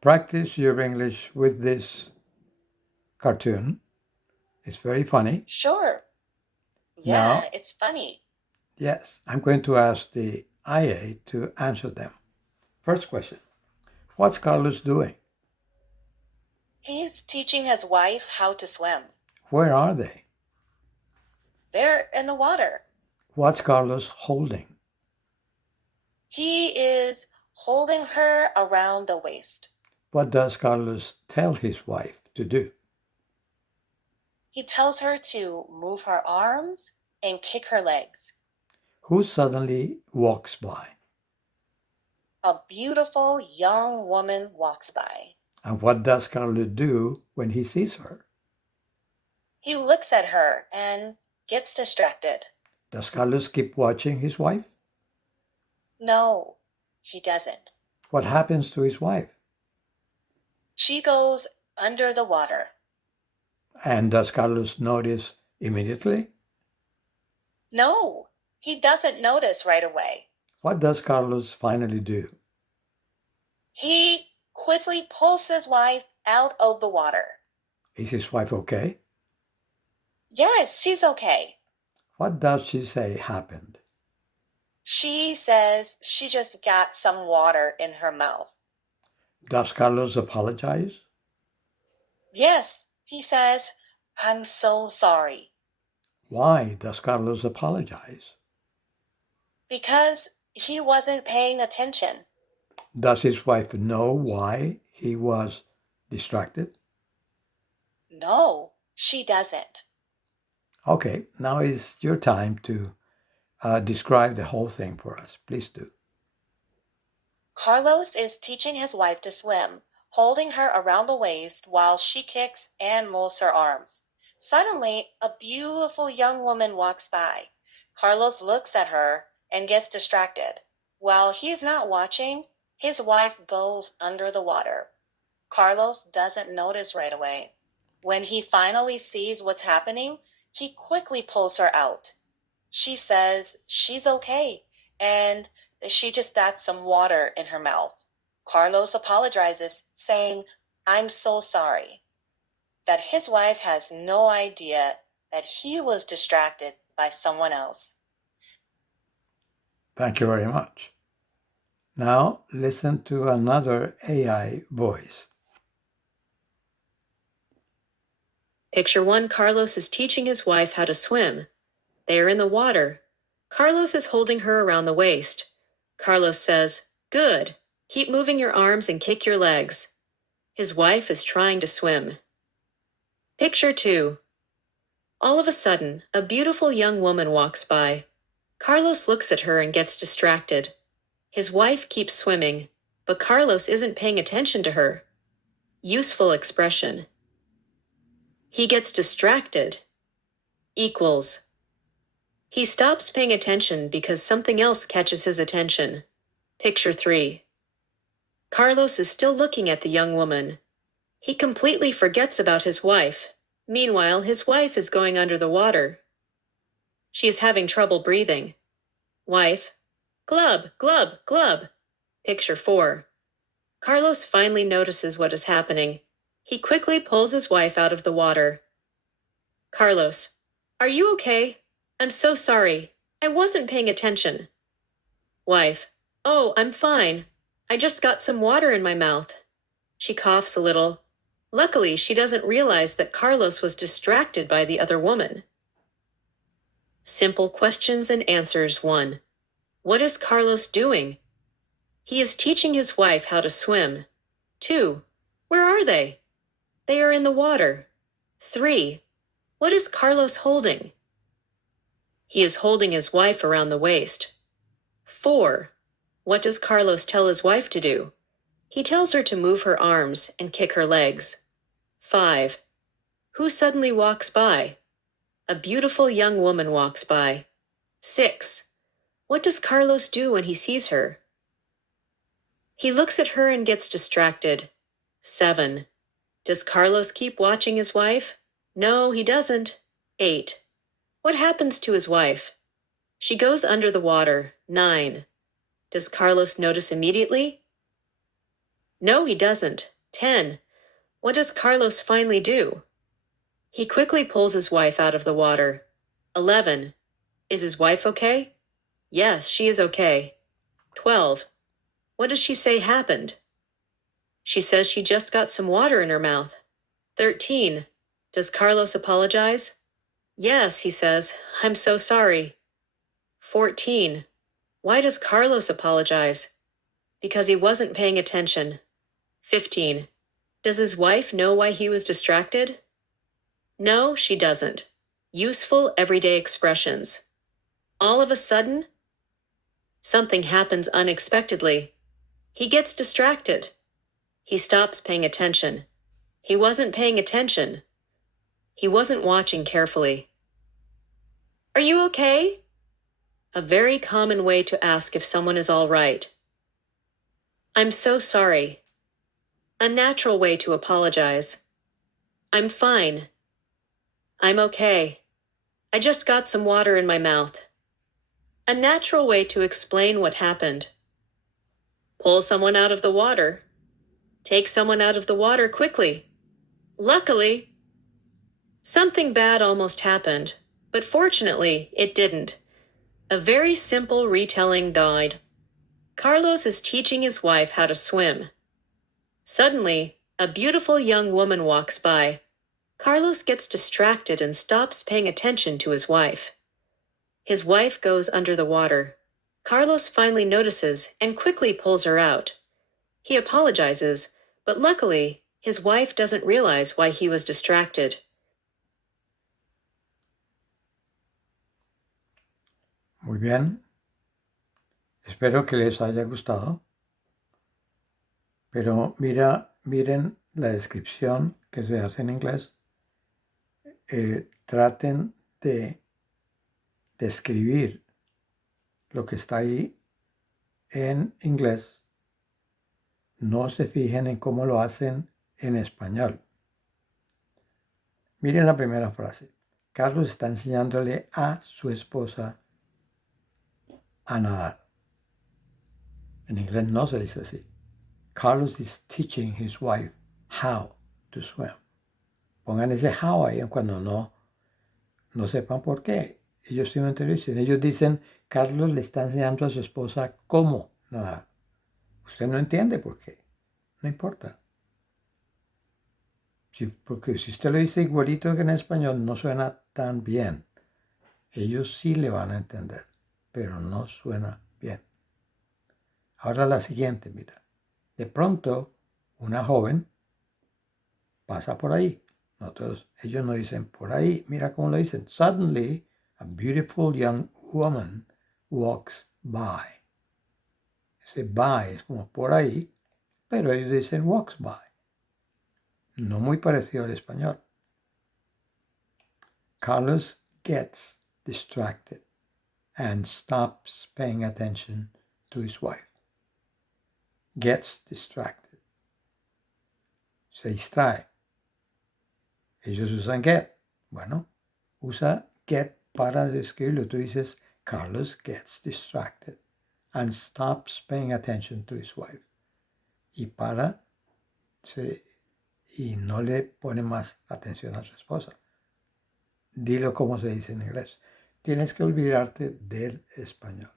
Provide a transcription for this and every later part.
Practice your English with this cartoon. It's very funny. Sure. Now, Yeah, it's funny. yes, I'm going to ask the IA to answer them. First question. What's Carlos doing? He's teaching his wife how to swim. Where are they? They're in the water. What's Carlos holding? He is holding her around the waist. What does Carlos tell his wife to do? He tells her to move her arms and kick her legs. Who suddenly walks by? A beautiful young woman walks by. And what does Carlos do when he sees her? He looks at her and gets distracted. Does Carlos keep watching his wife? No, he doesn't. What happens to his wife? She goes under the water. And does Carlos notice immediately? No, he doesn't notice right away. What does Carlos finally do? He quickly pulls his wife out of the water. Is his wife okay? Yes, she's okay. What does she say happened? She says she just got some water in her mouth. Does Carlos apologize? Yes, he says, I'm so sorry. Why does Carlos apologize? Because he wasn't paying attention. Does his wife know why he was distracted? No, she doesn't. Okay, now is your time to describe the whole thing for us. Please do. Carlos is teaching his wife to swim, holding her around the waist while she kicks and moves her arms. Suddenly, a beautiful young woman walks by. Carlos looks at her and gets distracted. While he's not watching, his wife goes under the water. Carlos doesn't notice right away. When he finally sees what's happening, he quickly pulls her out. She says she's okay and that she just got some water in her mouth. Carlos apologizes, saying, I'm so sorry. That his wife has no idea that he was distracted by someone else. Thank you very much. Now listen to another AI voice. Picture 1, Carlos is teaching his wife how to swim. They are in the water. Carlos is holding her around the waist. Carlos says, "Good. Keep moving your arms and kick your legs." His wife is trying to swim. Picture 2. All of a sudden, a beautiful young woman walks by. Carlos looks at her and gets distracted. His wife keeps swimming, but Carlos isn't paying attention to her. Useful expression. He gets distracted. Equals. He stops paying attention because something else catches his attention. Picture 3. Carlos is still looking at the young woman. He completely forgets about his wife. Meanwhile, his wife is going under the water. She is having trouble breathing. Wife. Glub, glub, glub. Picture 4. Carlos finally notices what is happening. He quickly pulls his wife out of the water. Carlos. Are you okay? I'm so sorry. I wasn't paying attention. Wife. Oh, I'm fine. I just got some water in my mouth. She coughs a little. Luckily, she doesn't realize that Carlos was distracted by the other woman. Simple questions and answers 1. What is Carlos doing? He is teaching his wife how to swim. 2. Where are they? They are in the water. 3. What is Carlos holding? He is holding his wife around the waist. 4. What does Carlos tell his wife to do? He tells her to move her arms and kick her legs. 5. Who suddenly walks by? A beautiful young woman walks by. 6. What does Carlos do when he sees her? He looks at her and gets distracted. 7. Does Carlos keep watching his wife? No, he doesn't. 8. What happens to his wife? She goes under the water. 9. Does Carlos notice immediately? No, he doesn't. 10. What does Carlos finally do? He quickly pulls his wife out of the water. 11. Is his wife okay? Yes, she is okay. 12. What does she say happened? She says she just got some water in her mouth. 13. Does Carlos apologize? Yes, he says, I'm so sorry. 14. Why does Carlos apologize? Because he wasn't paying attention. 15. Does his wife know why he was distracted? No, she doesn't. Useful everyday expressions. All of a sudden, something happens unexpectedly. He gets distracted. He stops paying attention. He wasn't paying attention. He wasn't watching carefully. Are you okay? A very common way to ask if someone is all right. I'm so sorry. A natural way to apologize. I'm fine. I'm okay. I just got some water in my mouth. A natural way to explain what happened. Pull someone out of the water. Take someone out of the water quickly. Luckily, something bad almost happened, but fortunately, it didn't. A very simple retelling died. Carlos is teaching his wife how to swim. Suddenly, a beautiful young woman walks by. Carlos gets distracted and stops paying attention to his wife. His wife goes under the water. Carlos finally notices and quickly pulls her out. He apologizes, but luckily, his wife doesn't realize why he was distracted. Muy bien. Espero que les haya gustado. Pero miren la descripción que se hace en inglés. Traten de describir lo que está ahí en inglés. No se fijen en cómo lo hacen en español. Miren la primera frase. Carlos está enseñándole a su esposa a nadar. En inglés no se dice así. Carlos is teaching his wife how to swim. Pongan ese how ahí cuando no sepan por qué. Ellos simplemente lo dicen. Ellos dicen, Carlos le está enseñando a su esposa cómo nadar. Usted no entiende por qué. No importa. Porque si usted lo dice igualito que en español, no suena tan bien. Ellos sí le van a entender, pero no suena bien. Ahora la siguiente, mira. De pronto, una joven pasa por ahí. Ellos no dicen por ahí. Mira cómo lo dicen. Suddenly, a beautiful young woman walks by. Ese by es como por ahí, pero ellos dicen walks by. No muy parecido al español. Carlos gets distracted and stops paying attention to his wife. Gets distracted. Se distrae. Ellos usan get. Bueno, usa get para describirlo. Tú dices, Carlos gets distracted and stops paying attention to his wife. Y no le pone más atención a su esposa. Dilo como se dice en inglés. Tienes que olvidarte del español.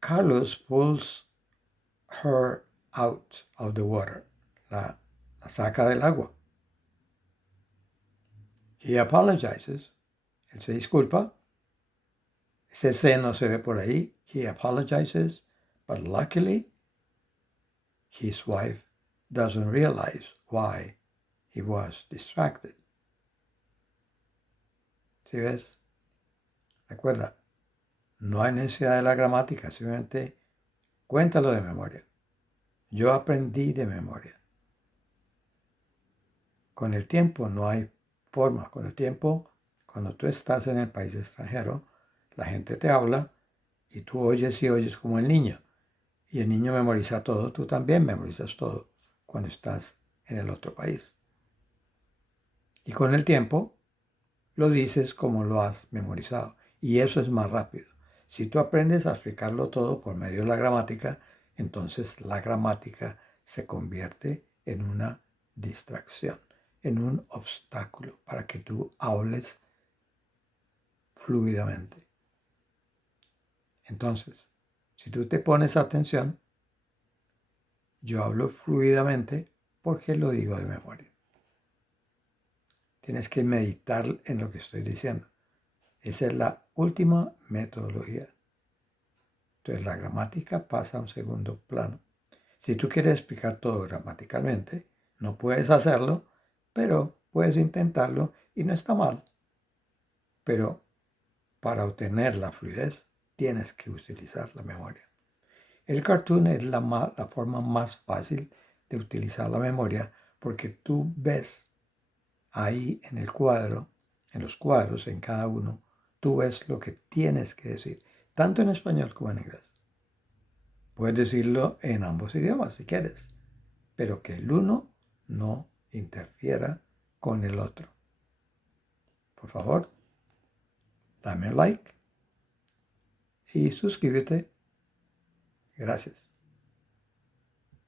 Carlos pulls her out of the water. La saca del agua. He apologizes. Él se disculpa. Ese C no se ve por ahí. He apologizes, but luckily, his wife doesn't realize why he was distracted. ¿Sí ves? Recuerda, no hay necesidad de la gramática, simplemente cuéntalo de memoria. Yo aprendí de memoria. Con el tiempo no hay forma. Con el tiempo, cuando tú estás en el país extranjero, la gente te habla y tú oyes y oyes como el niño. Y el niño memoriza todo, tú también memorizas todo cuando estás en el otro país. Y con el tiempo lo dices como lo has memorizado. Y eso es más rápido. Si tú aprendes a explicarlo todo por medio de la gramática, entonces la gramática se convierte en una distracción, en un obstáculo para que tú hables fluidamente. Entonces, si tú te pones atención, yo hablo fluidamente porque lo digo de memoria. Tienes que meditar en lo que estoy diciendo. Esa es la última metodología. Entonces la gramática pasa a un segundo plano. Si tú quieres explicar todo gramaticalmente, no puedes hacerlo, pero puedes intentarlo y no está mal. Pero para obtener la fluidez, tienes que utilizar la memoria. El cartoon es la forma más fácil de utilizar la memoria porque tú ves ahí en el cuadro, en los cuadros, en cada uno, tú ves lo que tienes que decir, tanto en español como en inglés. Puedes decirlo en ambos idiomas si quieres, pero que el uno no interfiera con el otro. Por favor, dame un like y suscríbete. Gracias.